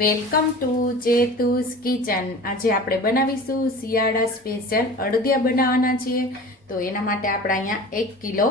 Welcome to જેતુસ kitchen. આજે આપણે બનાવીશું શિયાળા સ્પેશિયલ અડદિયા બનાવવાના છીએ. તો એના માટે આપણે અહીંયા એક કિલો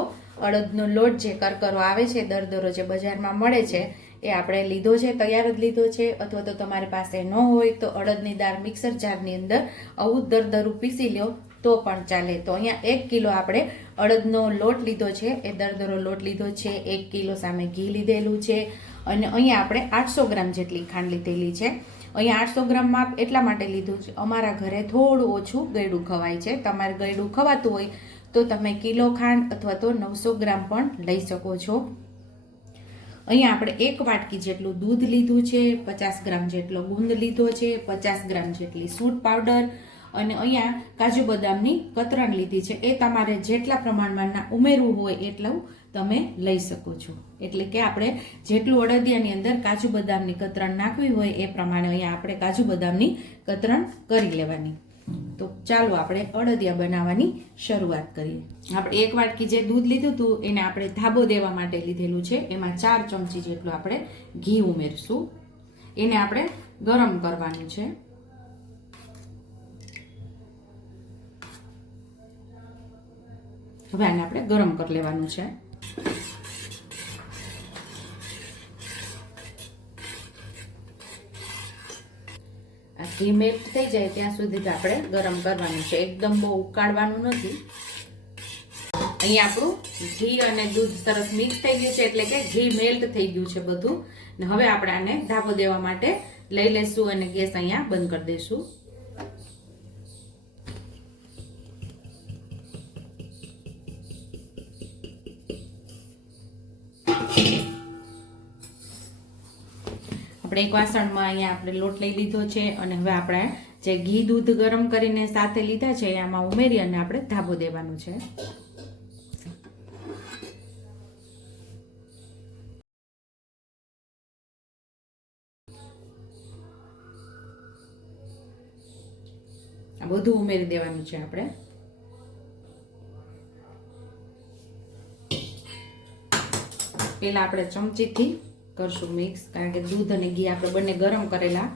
અડદનો લોટ જે કરકરો આવે છે દર દરરોજ બજારમાં મળે છે, એ આપણે લીધો છે, તૈયાર જ લીધો છે. અથવા તો તમારી પાસે ન હોય તો અડદની દાળ મિક્સર જારની અંદર આવું દરદરું પીસી લ્યો તો પણ ચાલે. તો અહીંયા એક કિલો આપણે અડદનો લોટ લીધો છે. એ દરદરો લોટ લીધો છે. એક કિલો સામે ઘી લીધેલું છે. અને અહીંયા આપણે આઠસો ગ્રામ જેટલી ખાંડ લીધેલી છે. અહીંયા આઠસો ગ્રામ માપ એટલા માટે લીધું છે. અમારા ઘરે થોડું ઓછું ગળ્યું ખવાય છે. તમારે ગળ્યું ખવાતું હોય તો તમે કિલો ખાંડ અથવા તો નવસો ગ્રામ પણ લઈ શકો છો. અહીંયા આપણે એક વાટકી જેટલું દૂધ લીધું છે, પચાસ ગ્રામ જેટલો ગુંદ લીધો છે, પચાસ ગ્રામ જેટલી સૂટ પાવડર અને અહીંયા કાજુ બદામની કતરણ લીધી છે. એ તમારે જેટલા પ્રમાણમાં ઉમેરવું હોય એટલું તમે લઈ શકો છો. એટલે કે આપણે જેટલું અડદિયાની અંદર કાજુ બદામની કતરણ નાખવી હોય એ પ્રમાણે અહીંયા આપણે કાજુ બદામની કતરણ કરી લેવાની. તો ચાલો આપણે અડદિયા બનાવવાની શરૂઆત કરીએ. આપણે એક વાટકી જે દૂધ લીધું હતું એને આપણે ધાબો દેવા માટે લીધેલું છે. એમાં ચાર ચમચી જેટલું આપણે ઘી ઉમેરશું. એને આપણે ગરમ કરવાનું છે. હવે આને આપણે ગરમ કરી લેવાનું છે. ઘી મેલ્ટ થઈ જાય ત્યાં સુધી આપણે ગરમ કરવાનું છે. એકદમ બહુ ઉકાળવાનું નથી. અહીંયા આપણું ઘી અને દૂધ સરસ મિક્સ થઈ ગયું છે એટલે કે ઘી મેલ્ટ થઈ ગયું છે બધું. ને હવે આપણે આને ધાબો દેવા માટે લઈ લેશું અને ગેસ અહીંયા બંધ કરી દઈશું. આપણે એક વાસણમાં અહીંયા આપણે લોટ લઈ લીધો છે અને હવે આપણે જે ઘી દૂધ ગરમ કરીને સાથે લીધા છે, એમાં ઉમેરી અને આપણે ધાબો દેવાનું છે. આ બધું ઉમેરી દેવાનું છે આપણે. પેલા આપણે ચમચીથી કરશું મિક્સ કારણ કે દૂધ અને ઘી આપણે બંને ગરમ કરેલા.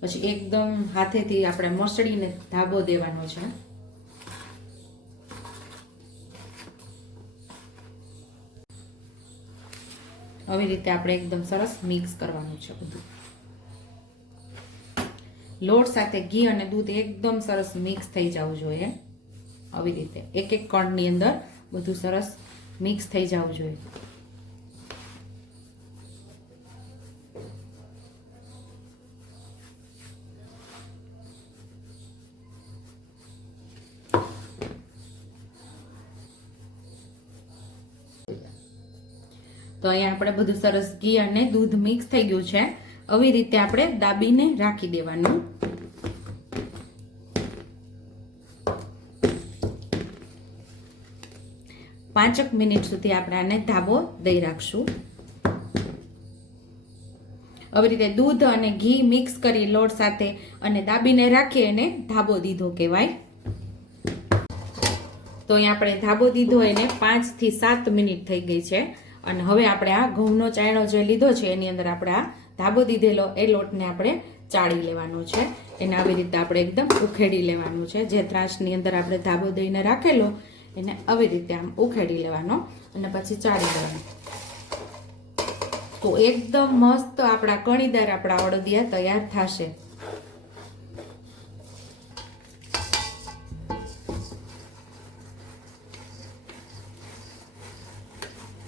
પછી એકદમ હાથેથી આપણે મસળીને ધાબો દેવાનો છે. આવી રીતે આપણે એકદમ સરસ મિક્સ કરવાનું છે બધું. લોટ સાથે ઘી અને દૂધ એકદમ સરસ મિક્સ થઈ જવું જોઈએ. આવી રીતે એક એક કણની અંદર બધું સરસ મિક્સ થઈ જવું જોઈએ. તો અહીંયા આપણે બધું સરસ ઘી અને દૂધ મિક્સ થઈ ગયું છે. આવી રીતે આપણે દાબીને રાખી દેવાનું. પાંચક મિનિટ સુધી આપણે આને ધાબો દઈ રાખશું. આવી રીતે દૂધ અને ઘી મિક્સ કરી લોટ સાથે અને દાબીને રાખી અને ધાબો દીધો કહેવાય. તો અહીંયા આપણે ધાબો દીધો, એને પાંચથી સાત મિનિટ થઈ ગઈ છે. અને હવે આપણે આ ઘઉંનો ચાયણો જે લીધો છે, એની અંદર આપણે આ ધાબો દીધેલો, એ લોટને આપણે ચાળી લેવાનો છે. એને આવી રીતે આપણે એકદમ ઉખેડી લેવાનું છે. જે ત્રાસની અંદર આપણે ધાબો દઈને રાખેલો એને આવી રીતે આમ ઉખેડી લેવાનો અને પછી ચાળી લેવાનો. તો એકદમ મસ્ત આપણા કણીદાર આપણા અડદિયા તૈયાર થશે.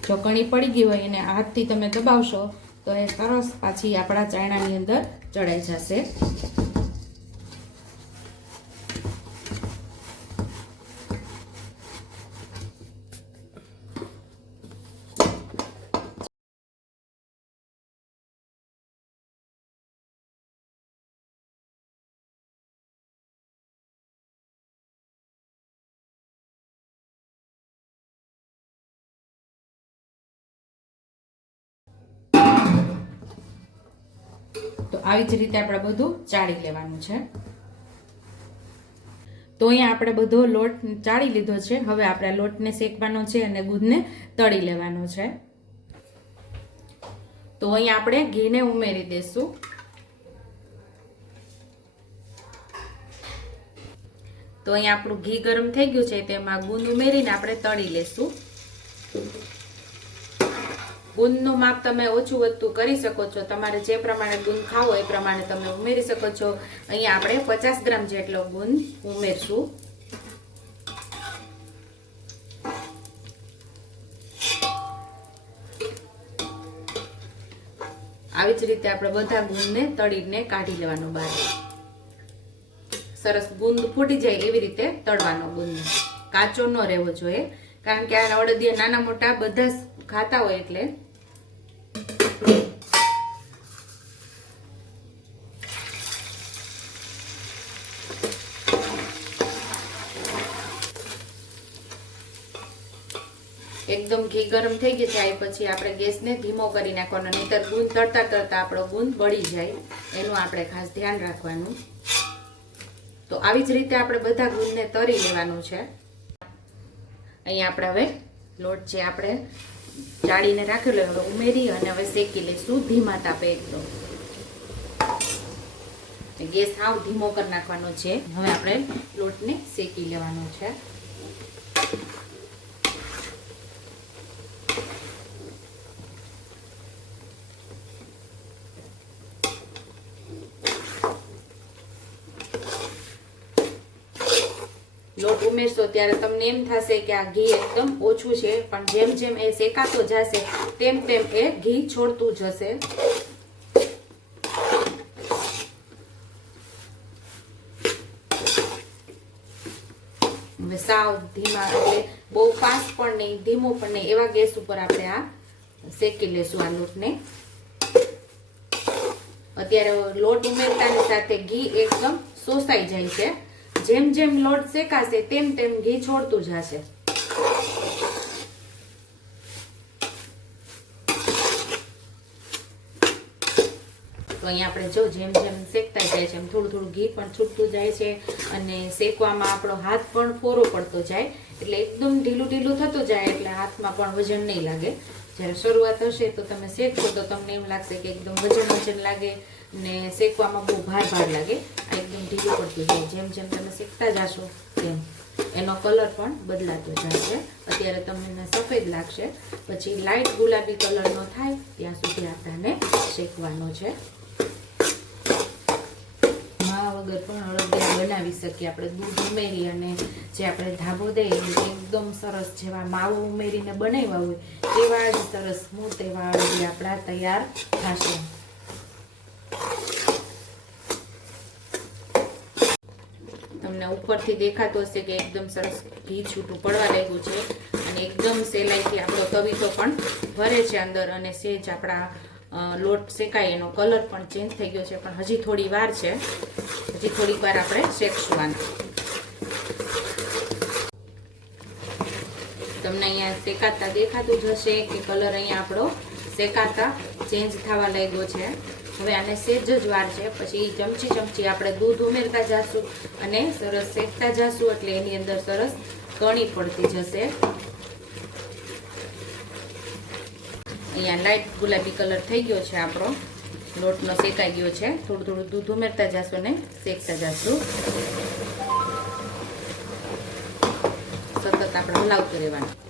જો કણી પડી ગઈ હોય એને હાથથી તમે દબાવશો તો એ સરસ પાછી આપણા ચાયણાની અંદર ચડાઈ જશે. તો આવી જ રીતે આપણે બધું ચાળી લેવાનું છે. તો અહીંયા આપણે બધો લોટ ચાળી લીધો છે. હવે આપણે લોટને શેકવાનો છે અને દૂધને તળી લેવાનો છે. તો તો અહીંયા આપણે ઘીને ઉમેરી દઈશું તો અહીંયા આપણું ઘી ગરમ થઈ ગયું છે તેમાં ગુંદ ઉમેરીને આપણે તળી લેશું. ગુંદનું માપ તમે ઓછું વધતું કરી શકો છો. તમારે જે પ્રમાણે ગુંદ ખાવો એ પ્રમાણે તમે ઉમેરી શકો છો. અહીંયા આપણે પચાસ ગ્રામ જેટલો ગુંદ ઉમેરશું. આવી જ રીતે આપણે બધા ગુંદને તળીને કાઢી લેવાનો બહાર સરસ ગુંદ ફૂટી જાય એવી રીતે તળવાનો ગુંદ કાચો ન રહેવો જોઈએ. કારણ કે આ અડદિયા નાના મોટા બધા ખાતા હોય એટલે એકદમ ઘી ગરમ થઈ ગયું જાય પછી આપણે ગેસને ધીમો કરી નાખવાનો નહીતર ગુંદ તળતા તળતા આપણો ગુંદ બળી જાય. એનું આપણે ખાસ ધ્યાન રાખવાનું. તો આવી જ રીતે આપણે બધા ગુંદને તરી લેવાનું છે. અહીંયા આપણે હવે લોટ જે આપણે ચાળીને રાખેલો હવે ઉમેરી અને હવે શેકી લઈશું ધીમા તાપે એકદમ. ગેસ સાવ ધીમો કરી નાખવાનો છે. હવે આપણે લોટને શેકી લેવાનો છે. લોટ ઉમેરશો ત્યારે તમને એમ થશે કે આ ઘી એકદમ ઓછું છે, પણ જેમ જેમ એ શેકાતો જશે, તેમ તેમ એ ઘી છોડતું જશે. સાવ ધીમા, એટલે બહુ ફાસ્ટ પણ નહીં, ધીમો પણ નહીં, એવા ગેસ ઉપર આપણે આ શેકી લેશું આ લોટને. અત્યારે લોટ ઉમેરતાની સાથે ઘી એકદમ શોષાઈ જાય છે. જેમ જેમ લોટ શેકાશે, તેમ તેમ ઘી છોડતું જશે. તો અહીંયા આપણે જો જેમ જેમ શેકતા જાય છે, એમ થોડું થોડું ઘી પણ છૂટતું જાય છે અને શેકવામાં આપણો હાથ પણ ફોરો પડતો જાય, એટલે એકદમ ઢીલું ઢીલું થતું જાય, એટલે હાથમાં પણ વજન નહીં લાગે. જ્યારે શરૂઆત હશે તો તમે શેકશો તો તમને એમ લાગશે કે એકદમ વજન વજન લાગે ને શેકવામાં બહુ ભાર ભાર લાગે. આ એકદમ ઢીલું પડતું જેમ જેમ તમે શેકતા જશો તેમ. એનો કલર પણ બદલાતો જશે. અત્યારે તમને સફેદ લાગશે. પછી લાઇટ ગુલાબી કલરનો થાય, ત્યાં સુધી આપણને શેકવાનો છે. મા વગર પણ અડદિયા બનાવી શકીએ. આપણે દૂધ ઉમેરી અને જે આપણે ધાબો દઈએ એકદમ સરસ જેવા માવો ઉમેરીને બનાવ્યા હોય એવા જ સરસ સ્મૂથ એવા અડદિયા આપણા તૈયાર થશે. તમને ઉપરથી દેખાતું હશે કે એકદમ સરસ ઘી છૂટું પડવા લાગ્યું છે. અને એકદમ સહેલાઈથી આપણો તવીતો પણ ભરે છે અંદર અને સેજ આપણા લોટ શેકાય, એનો કલર પણ ચેન્જ થઈ ગયો છે. પણ હજી થોડી વાર છે. હજી થોડીક વાર આપણે શેકશું આને. તમને અહીંયા શેકાતા દેખાતું જ હશે કે કલર અહીંયા આપણો શેકાતા ચેન્જ થવા લાગ્યો છે. હવે આને સેજ જ વાર છે. પછી ચમચી ચમચી આપણે દૂધ ઉમેરતા જશું અને સરસ શેકતા જશું એટલે એની અંદર સરસ કણી પડતી જશે. અહીંયા લાઇટ ગુલાબી કલર થઈ ગયો છે આપણો. લોટનો શેકાઈ ગયો છે. થોડું થોડું દૂધ ઉમેરતા જશું ને શેકતા જશું. સતત આપણે હલાવતું રહેવાનું.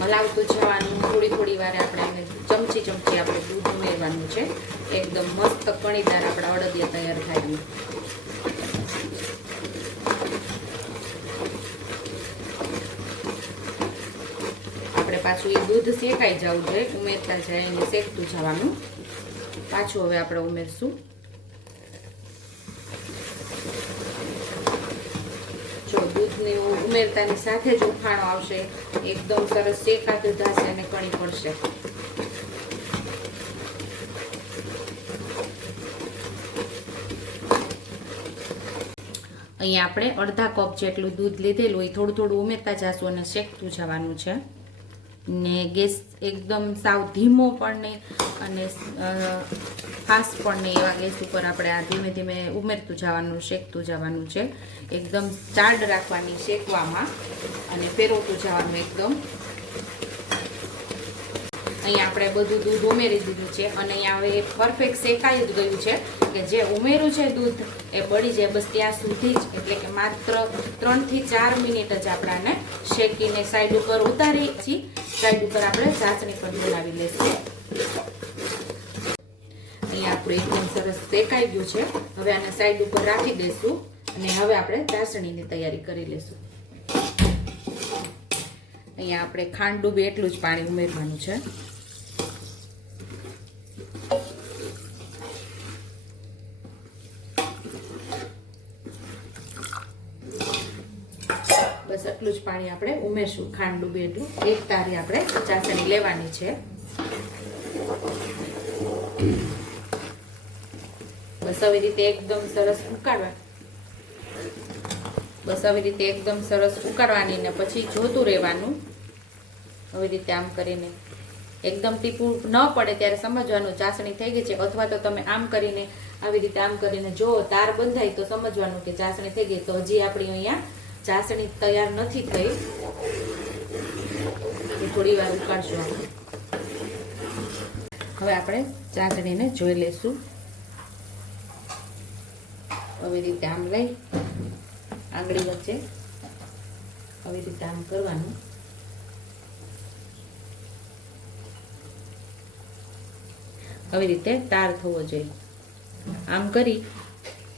હલાવતું જવાનું, થોડી થોડી વારે આપણે એને ચમચી ચમચી આપણે દૂધ ઉમેરવાનું છે. એકદમ મસ્ત કણીદાર આપણા અડદિયા તૈયાર થાય આપણે પાછું એ દૂધ શેકાઈ જવું જોઈએ, ઉમેરતા જાય એને શેકતું જવાનું. પાછું હવે આપણે ઉમેરશું. જો એવું ઉમેરતાની સાથે જ ઉફાણો આવશે. એકદમ સરસ શેકાતું થશે અને કણી પડશે. અહીંયા આપણે અડધા કપ જેટલું દૂધ લીધેલું એ થોડું થોડું ઉમેરતા જશું અને શેકતું જવાનું છે. ને ગેસ એકદમ સાવ ધીમો પણ નહીં અને ફાસ્ટ પણ નહીં એવા ગેસ ઉપર આપણે આ ધીમે ધીમે ઉમેરતું જવાનું, શેકતું જવાનું છે. એકદમ ચાડ રાખવાની, શેકવામાં અને ફેરવતું જવાનું એકદમ. અહીંયા આપણે બધું દૂધ ઉમેરી દીધું છે અને અહીંયા હવે પરફેક્ટ શેકાઈ જ ગયું છે કે જે ઉમેર્યું છે દૂધ એ બળી જાય બસ ત્યાં સુધી જ. એટલે કે માત્ર ત્રણથી ચાર મિનિટ જ આપણાને શેકીને સાઈડ ઉપર ઉતારી પછી સાઈડ ઉપર આપણે ચાસણી પણ બનાવી લઈશું અહીંયા આપણું એકદમ સરસ શેકાઈ ગયું છે. હવે આને સાઈડ ઉપર રાખી દઈશું અને હવે આપણે ચાસણીની તૈયારી કરી લઈશું અહીંયા આપણે ખાંડ ડૂબે એટલું જ પાણી ઉમેરવાનું છે. બસ એટલું જ પાણી આપણે ઉમેરશું ખાંડ ડૂબે એટલું. એક તારી આપણે ચાસણી લેવાની છે. બસ આવી રીતે એકદમ સરસ ઉકાળવા. બસ આવી રીતે એકદમ સરસ ઉકાળવાની ને પછી જોતું રહેવાનું. આવી રીતે આમ કરીને એકદમ ટીપું ન પડે ત્યારે સમજવાનું ચાસણી થઈ ગઈ છે. અથવા તો તમે આમ કરીને આવી રીતે આમ કરીને જો તાર બંધાય તો સમજવાનું કે ચાસણી થઈ ગઈ તો હજી આપણી અહીંયા ચાસણી તૈયાર નથી થઈ. એ થોડી વાર ઉકાળશું હવે આપણે ચાસણીને જોઈ લઈશું. આવી રીતે આમ લઈ આંગળી વચ્ચે આવી રીતે આમ કરવાનું. આવી રીતે તાર થવો જોઈએ. આમ કરી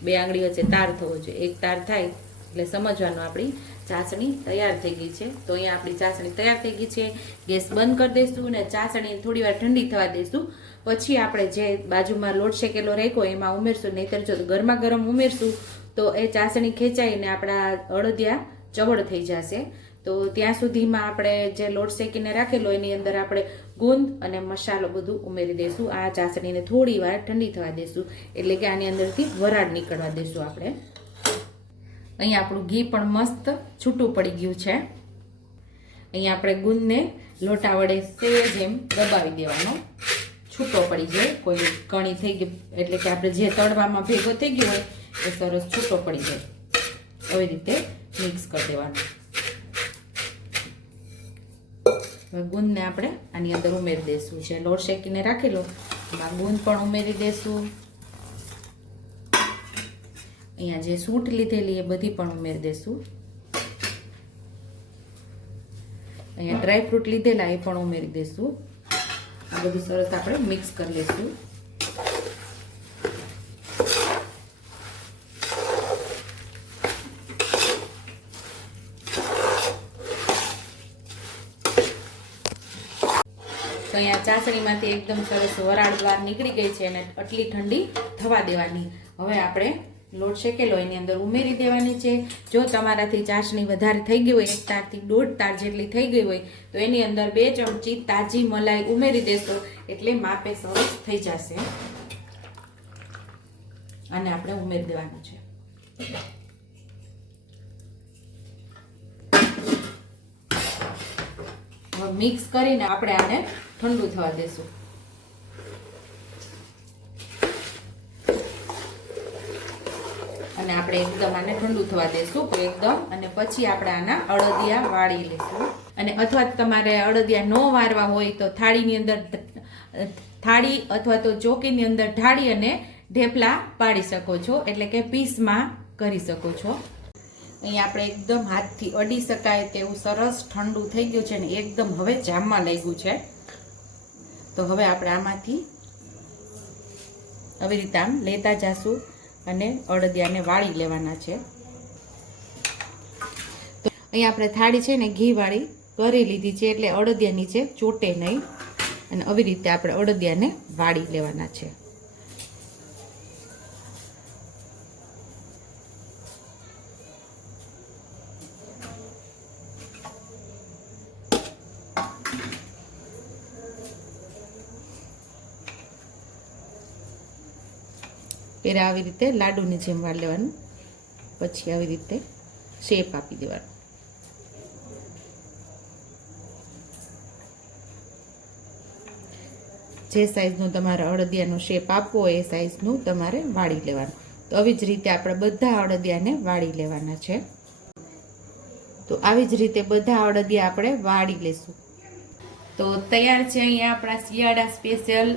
બે આંગળી વચ્ચે તાર થવો જોઈએ. એક તાર થાય એટલે સમજવાનું આપણી ચાસણી તૈયાર થઈ ગઈ છે. તો અહીંયા આપણી ચાસણી તૈયાર થઈ ગઈ છે. ગેસ બંધ કરી દઈશું અને ચાસણી થોડી વાર ઠંડી થવા દઈશું. પછી આપણે જે બાજુમાં લોટ શેકેલો રેકો એમાં ઉમેરશું. નહીતર જો ગરમા ગરમ ઉમેરશું તો એ ચાસણી ખેંચાઈને આપણા અડદિયા ચવડ થઈ જશે. તો ત્યાં સુધીમાં આપણે જે લોટ શેકીને રાખેલો એની અંદર આપણે ગુંદ અને મસાલો બધું ઉમેરી દઈશું. આ ચાસણીને થોડી વાર ઠંડી થવા દઈશું. એટલે કે આની અંદરથી વરાળ નીકળવા દઈશું આપણે. અહીંયા આપણું ઘી પણ મસ્ત છૂટું પડી ગયું છે. અહીંયા આપણે ગુંદને લોટા વડે સેજ એમ દબાવી દેવાનો. છૂટો પડી જાય. કોઈ કણી થઈ ગઈ, એટલે કે આપણે જે તળવામાં ભેગો થઈ ગયો હોય, એ સરસ છૂટો પડી જાય. આવી રીતે મિક્સ કરી દેવાનું. ગુંદને આપણે આની અંદર ઉમેરી દઈશું. જે લોટ શેકીને રાખેલો, એમાં ગુંદ પણ ઉમેરી દઈશું. અહીંયા જે સૂટ લીધેલી એ બધી પણ ઉમેરી દઈશું. અહીંયા ડ્રાય ફ્રૂટ લીધેલા એ પણ ઉમેરી દઈશું. આ બધું સરસ આપણે મિક્સ કરી લઈશું. અહીંયા ચાસણીમાંથી એકદમ સરસ વરાળ દ્વાર નીકળી ગઈ છે અને આટલી ઠંડી થવા દેવાની. હવે આપણે લોટ શેકેલો, એની અંદર ઉમેરી દેવાની છે. જો તમારાથી ચાસણી વધારે થઈ ગઈ હોય, એક તારથી દોઢ તાર જેટલી થઈ ગઈ હોય, તો એની અંદર બે ચમચી તાજી મલાઈ ઉમેરી દેશો, એટલે માપે સરસ થઈ જશે. અને આપણે ઉમેરી દેવાનું છે. મિક્સ કરીને આપણે આને ઠંડુ થવા દેશું. અને આપણે એકદમ આને ઠંડુ થવા દેશું તો એકદમ. અને પછી આપણે આના અડદિયા વાળી લઈશું અને અથવા તમારે અડદિયા ન વારવા હોય તો થાળીની અંદર થાળી અથવા તો ચોકીની અંદર ઢાળી અને ઢેપલા પાડી શકો છો. એટલે કે પીસમાં કરી શકો છો. અહીં આપણે એકદમ હાથથી અડી શકાય તેવું સરસ ઠંડુ થઈ ગયું છે ને એકદમ હવે જામમાં લાગ્યું છે. તો હવે આપણે આમાંથી આવી રીતે આમ લેતા જાશું અને અડદિયાને વાળી લેવાના છે. તો અહીં આપણે થાળી છે ને ઘીવાળી કરી લીધી છે એટલે અડદિયા નીચે ચોટે નહીં. અને આવી રીતે આપણે અડદિયાને વાળી લેવાના છે. પહેલાં આવી રીતે લાડુની જેમ વાળ લેવાનું. પછી આવી રીતે શેપ આપી દેવાનો. જે સાઈઝનું તમારે અડદિયાનો શેપ આપવો એ સાઈઝનું તમારે વાળી લેવાનું. તો આવી જ રીતે આપણે બધા અડદિયાને વાળી લેવાના છે. તો આવી જ રીતે બધા અડદિયા આપણે વાળી લેશું. તો તૈયાર છે અહીંયા આપણા શિયાળા સ્પેશિયલ